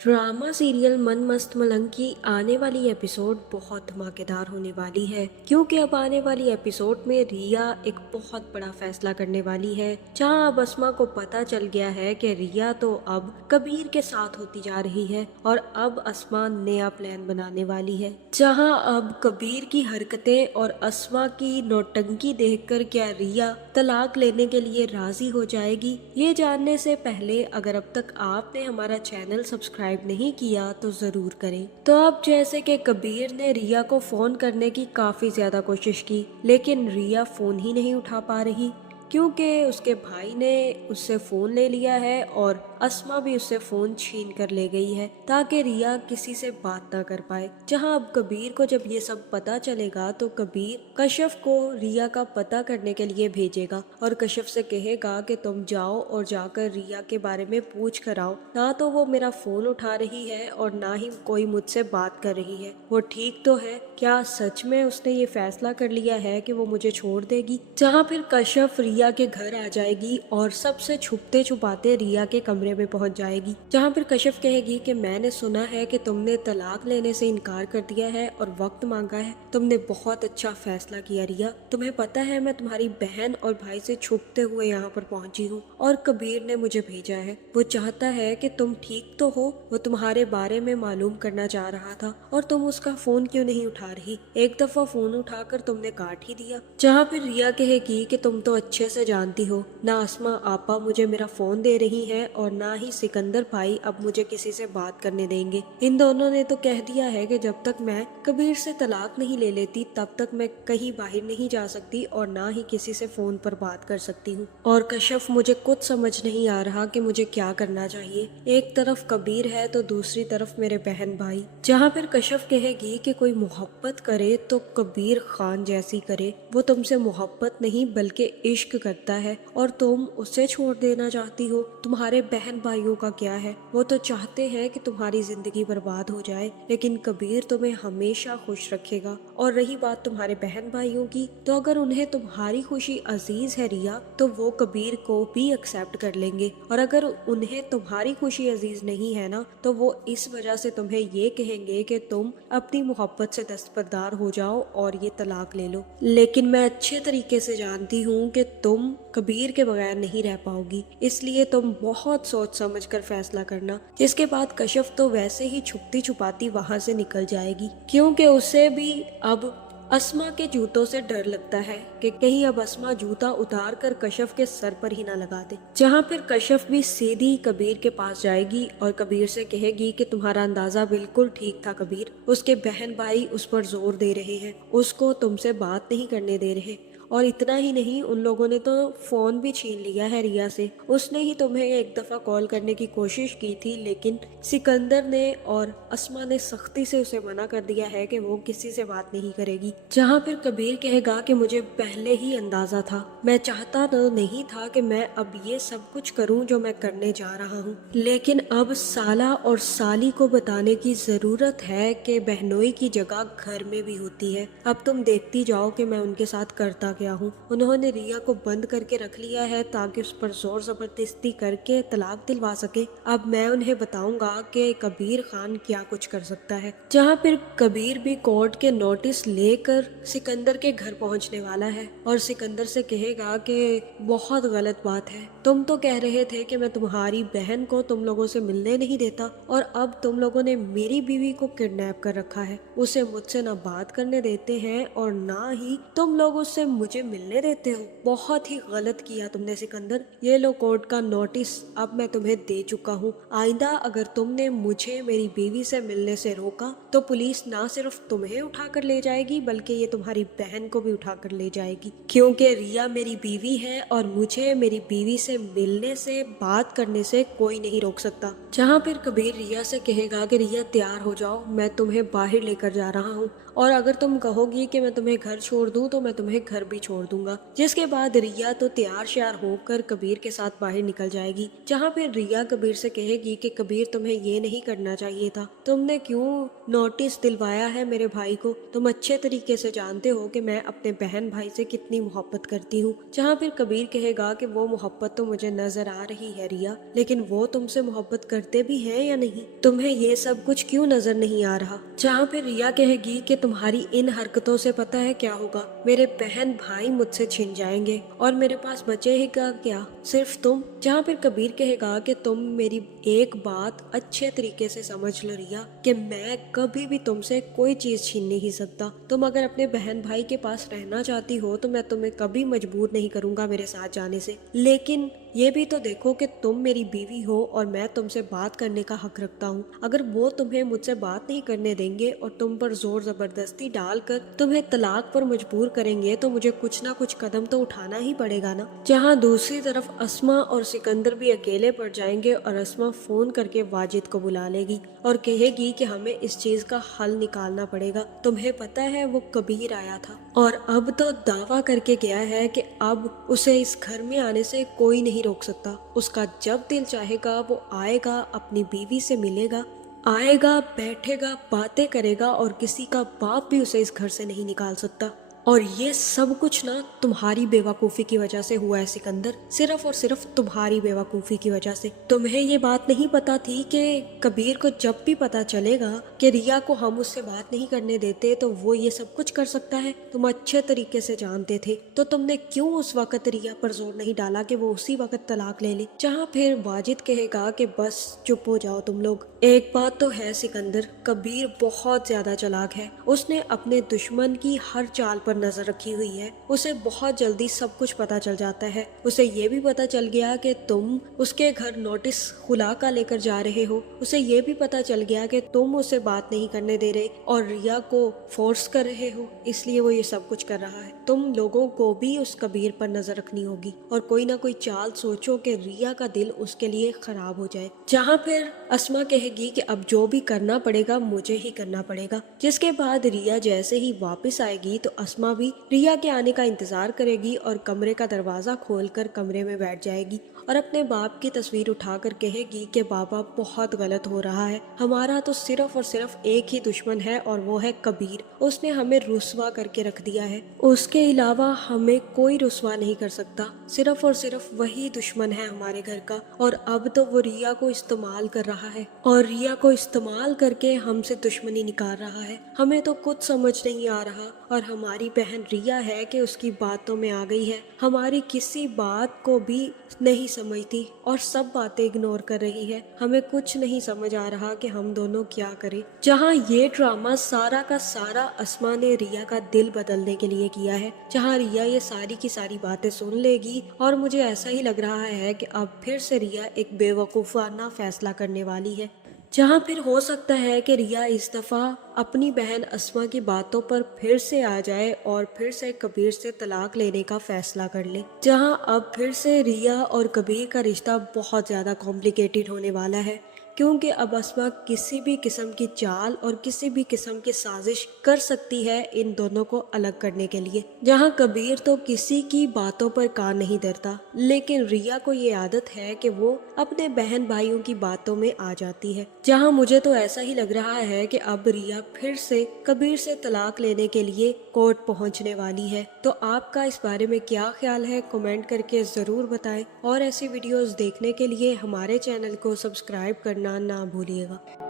Drama serial मन मस्त मलंग की आने वाली एपिसोड बहुत धमाकेदार होने वाली है, क्योंकि अब आने वाली एपिसोड में रिया एक बहुत बड़ा फैसला करने वाली है। जहां अब अस्मा को पता चल गया है कि रिया तो अब कबीर के साथ होती जा रही है और अब अस्मा नया प्लान बनाने वाली है। जहां अब कबीर की हरकतें और अस्मा की नौटंकी देखकर क्या रिया तलाक लेने के लिए राजी हो जाएगी, ये जानने से पहले अगर अब तक आपने हमारा चैनल सब्सक्राइब नहीं किया तो जरूर करें। तो अब जैसे कि कबीर ने रिया को फोन करने की काफी ज्यादा कोशिश की, लेकिन रिया फोन ही नहीं उठा पा रही, क्योंकि उसके भाई ने उससे फ़ोन ले लिया है और अस्मा भी उससे फ़ोन छीन कर ले गई है ताकि रिया किसी से बात ना कर पाए। जहां अब कबीर को जब ये सब पता चलेगा तो कबीर कश्यप को रिया का पता करने के लिए भेजेगा और कश्यप से कहेगा कि तुम जाओ और जाकर रिया के बारे में पूछ कर आओ। ना तो वो मेरा फ़ोन उठा रही है और ना ही कोई मुझसे बात कर रही है। वो ठीक तो है, क्या सच में उसने ये फैसला कर लिया है कि वो मुझे छोड़ देगी? जहाँ फिर कश्यप रिया के घर आ जाएगी और सबसे छुपते छुपाते रिया के कमरे में पहुंच जाएगी। जहाँ फिर कश्यप कहेगी कि मैंने सुना है कि तुमने तलाक लेने से इनकार कर दिया है और वक्त मांगा है। तुमने बहुत अच्छा फैसला किया रिया। तुम्हें पता है मैं तुम्हारी बहन और भाई से छुपते हुए यहाँ पर पहुंची हूँ और कबीर ने मुझे भेजा है। वो चाहता है कि तुम ठीक तो हो। वो तुम्हारे बारे में मालूम करना चाह रहा था और तुम उसका फोन क्यों नहीं उठा रही? एक दफा फोन उठाकर तुमने काट ही दिया। जहाँ फिर रिया कहेगी कि तुम तो अच्छे से जानती हो, ना अस्मा आपा मुझे मेरा फोन दे रही है और ना ही सिकंदर भाई अब मुझे किसी से बात करने देंगे। इन दोनों ने तो कह दिया है कि जब तक मैं कबीर से तलाक नहीं ले लेती तब तक मैं कहीं बाहर नहीं जा सकती और ना ही किसी से फोन पर बात कर सकती हूँ। और कश्यप मुझे कुछ समझ नहीं आ रहा कि मुझे क्या करना चाहिए। एक तरफ कबीर है तो दूसरी तरफ मेरे बहन भाई। जहाँ फिर कश्यप कहेगी कि कोई मोहब्बत करे तो कबीर खान जैसी करे। वो तुमसे मोहब्बत नहीं बल्कि इश्क करता है और तुम उसे छोड़ देना चाहती हो। तुम्हारे बहन भाइयों का क्या है? वो तो चाहते हैं कि तुम्हारी जिंदगी बर्बाद हो जाए, लेकिन कबीर तुम्हें हमेशा खुश रखेगा। और रही बात तुम्हारे बहन भाइयों की, तो अगर उन्हें तुम्हारी खुशी अजीज है रिया, तो वो कबीर को भी एक्सेप्ट कर लेंगे। और अगर उन्हें तुम्हारी खुशी अजीज नहीं है ना, तो वो इस वजह से तुम्हें ये कहेंगे कि तुम अपनी मोहब्बत से दस्तबरदार हो जाओ और ये तलाक ले लो। लेकिन मैं अच्छे तरीके से जानती हूँ कि तुम कबीर के बगैर नहीं रह पाओगी, इसलिए तुम बहुत सोच समझ कर फैसला करना। जिसके बाद कश्यप तो वैसे ही छुपती छुपाती वहां से निकल जाएगी, क्योंकि उसे भी अब अस्मा के जूतों से डर लगता है कि कहीं अब अस्मा जूता उतार कर कश्यप के सर पर ही ना लगा दे। जहाँ फिर कश्यप भी सीधी कबीर के पास जाएगी और कबीर से कहेगी कि तुम्हारा अंदाजा बिल्कुल ठीक था कबीर। उसके बहन भाई उस पर जोर दे रहे हैं, उसको तुमसे बात नहीं करने दे रहे। और इतना ही नहीं, उन लोगों ने तो फोन भी छीन लिया है रिया से। उसने ही तुम्हें एक दफा कॉल करने की कोशिश की थी, लेकिन सिकंदर ने और अस्मा ने सख्ती से उसे मना कर दिया है कि वो किसी से बात नहीं करेगी। जहाँ फिर कबीर कहेगा कि मुझे पहले ही अंदाजा था, मैं चाहता तो नहीं था कि मैं अब ये सब कुछ करूं जो मैं करने जा रहा हूँ, लेकिन अब साला और साली को बताने की जरूरत है कि बहनोई की जगह घर में भी होती है। अब तुम देखती जाओ कि मैं उनके साथ करता क्या हूँ। उन्होंने रिया को बंद करके रख लिया है ताकि उस पर जोर जबरदस्ती करके तलाक दिलवा सके। अब मैं उन्हें बताऊंगा कि कबीर खान क्या कुछ कर सकता है। जहाँ फिर कबीर भी कोर्ट के नोटिस लेकर सिकंदर के घर पहुंचने वाला है और सिकंदर से कहेगा कि बहुत गलत बात है, तुम तो कह रहे थे कि मैं तुम्हारी बहन को तुम लोगों से मिलने नहीं देता और अब तुम लोगों ने मेरी बीवी को किडनैप कर रखा है। उसे मुझसे ना बात करने देते हैं और ना ही तुम लोग उससे मुझे मिलने देते हो। बहुत ही गलत किया तुमने सिकंदर। ये लो कोर्ट का नोटिस, अब मैं तुम्हें दे चुका हूँ। आइंदा अगर तुमने मुझे मेरी बीवी से मिलने से रोका तो पुलिस ना सिर्फ तुम्हें उठा कर ले जाएगी बल्कि ये तुम्हारी बहन को भी उठा कर ले जाएगी, क्योंकि रिया मेरी बीवी है और मुझे मेरी बीवी से मिलने से बात करने से कोई नहीं रोक सकता। जहाँ फिर कबीर रिया से कहेगा कि रिया तैयार हो जाओ, मैं तुम्हें बाहर लेकर जा रहा हूँ और अगर तुम कहोगी कि मैं तुम्हें घर छोड़ दूँ तो मैं तुम्हें घर भी भी छोड़ दूंगा। जिसके बाद रिया तो तैयार श्यार होकर कबीर के साथ बाहर निकल जाएगी, जहाँ फिर रिया कबीर से कहेगी कि कबीर तुम्हें ये नहीं करना चाहिए था, तुमने क्यों नोटिस दिलवाया है मेरे भाई को, तुम अच्छे तरीके से जानते हो कि मैं अपने बहन भाई से कितनी मोहब्बत करती हूँ। जहाँ फिर कबीर कहेगा कि वो मोहब्बत तो मुझे नजर आ रही है रिया, लेकिन वो तुमसे मोहब्बत करते भी हैं या नहीं, तुम्हें ये सब कुछ क्यों नजर नहीं आ रहा। जहाँ फिर रिया कहेगी कि तुम्हारी इन हरकतों से पता है क्या होगा, मेरे बहन भाई मुझसे छिन जाएंगे और मेरे पास बचेगा क्या, सिर्फ तुम। जहाँ फिर कबीर कहेगा कि तुम मेरी एक बात अच्छे तरीके से समझ लो रिया, कि मैं कभी भी तुमसे कोई चीज छीन नहीं सकता। तुम अगर अपने बहन भाई के पास रहना चाहती हो तो मैं तुम्हें कभी मजबूर नहीं करूंगा मेरे साथ जाने से, लेकिन ये भी तो देखो कि तुम मेरी बीवी हो और मैं तुमसे बात करने का हक रखता हूँ। अगर वो तुम्हें मुझसे बात नहीं करने देंगे और तुम पर जोर जबरदस्ती डालकर तुम्हें तलाक पर मजबूर करेंगे तो मुझे कुछ ना कुछ कदम तो उठाना ही पड़ेगा ना। जहाँ दूसरी तरफ अस्मा और सिकंदर भी अकेले पड़ जाएंगे और अस्मा फोन करके वाजिद को बुला लेगी और कहेगी कि हमें इस चीज का हल निकालना पड़ेगा। तुम्हें पता है वो कबीर आया था और अब तो दावा करके गया है कि अब उसे इस घर में आने से कोई नहीं रोक सकता। उसका जब दिल चाहेगा वो आएगा, अपनी बीवी से मिलेगा, आएगा, बैठेगा, बातें करेगा और किसी का बाप भी उसे इस घर से नहीं निकाल सकता। और ये सब कुछ ना तुम्हारी बेवकूफ़ी की वजह से हुआ है सिकंदर, सिर्फ और सिर्फ तुम्हारी बेवकूफ़ी की वजह से। तुम्हें ये बात नहीं पता थी कि कबीर को जब भी पता चलेगा कि रिया को हम उससे बात नहीं करने देते तो वो ये सब कुछ कर सकता है। तुम अच्छे तरीके से जानते थे, तो तुमने क्यों उस वक्त रिया पर जोर नहीं डाला कि वो उसी वक्त तलाक ले ले। जहाँ फिर वाजिद कहेगा कि बस चुप हो जाओ तुम लोग। एक बात तो है सिकंदर, कबीर बहुत ज्यादा चालाक है, उसने अपने दुश्मन की हर चाल पर नजर रखी हुई है। उसे बहुत जल्दी सब कुछ पता चल जाता है। उसे ये भी पता चल गया कि तुम उसके घर नोटिस खुला का लेकर जा रहे हो। उसे ये भी पता चल गया कि तुम उसे बात नहीं करने दे रहे और रिया को फोर्स कर रहे हो, इसलिए वो ये सब कुछ कर रहा है। तुम लोगों को भी उस कबीर पर नजर रखनी होगी और कोई ना कोई चाल सोचो कि रिया का दिल उसके लिए खराब हो जाए। जहाँ फिर अस्मा कहेगी कि अब जो भी करना पड़ेगा मुझे ही करना पड़ेगा। जिसके बाद रिया जैसे ही वापस आएगी तो अस्मा भी रिया के आने का इंतजार करेगी और कमरे का दरवाजा खोलकर कमरे में बैठ जाएगी और अपने बाप की तस्वीर उठाकर कहेगी कि बाबा बहुत गलत हो रहा है, हमारा तो सिर्फ और सिर्फ एक ही दुश्मन है और वो है कबीर। उसने हमें रुस्वा करके रख दिया है, उसके अलावा हमें कोई रुस्वा नहीं कर सकता, सिर्फ और सिर्फ वही दुश्मन है हमारे घर का। और अब तो वो रिया को इस्तेमाल कर रहा है और रिया को इस्तेमाल करके हमसे दुश्मनी निकाल रहा है। हमें तो कुछ समझ नहीं आ रहा और हमारी बहन रिया है कि उसकी बातों में आ गई है, हमारी किसी बात को भी नहीं समझती और सब बातें इग्नोर कर रही है। हमें कुछ नहीं समझ आ रहा कि हम दोनों क्या करें। जहाँ ये ड्रामा सारा का सारा अस्मा ने रिया का दिल बदलने के लिए किया है, जहाँ रिया ये सारी की सारी बातें सुन लेगी और मुझे ऐसा ही लग रहा है कि अब फिर से रिया एक बेवकूफ़ाना फैसला करने वाली है। जहाँ फिर हो सकता है कि रिया इस दफ़ा अपनी बहन अस्मा की बातों पर फिर से आ जाए और फिर से कबीर से तलाक लेने का फैसला कर ले। जहाँ अब फिर से रिया और कबीर का रिश्ता बहुत ज़्यादा कॉम्प्लिकेटेड होने वाला है, क्योंकि अब अस्मा किसी भी किस्म की चाल और किसी भी किस्म की साजिश कर सकती है इन दोनों को अलग करने के लिए। जहाँ कबीर तो किसी की बातों पर कान नहीं धरता, लेकिन रिया को ये आदत है कि वो अपने बहन भाइयों की बातों में आ जाती है। जहाँ मुझे तो ऐसा ही लग रहा है कि अब रिया फिर से कबीर से तलाक लेने के लिए कोर्ट पहुँचने वाली है। तो आपका इस बारे में क्या ख्याल है, कमेंट करके ज़रूर बताएं और ऐसी वीडियोस देखने के लिए हमारे चैनल को सब्सक्राइब करना ना भूलिएगा।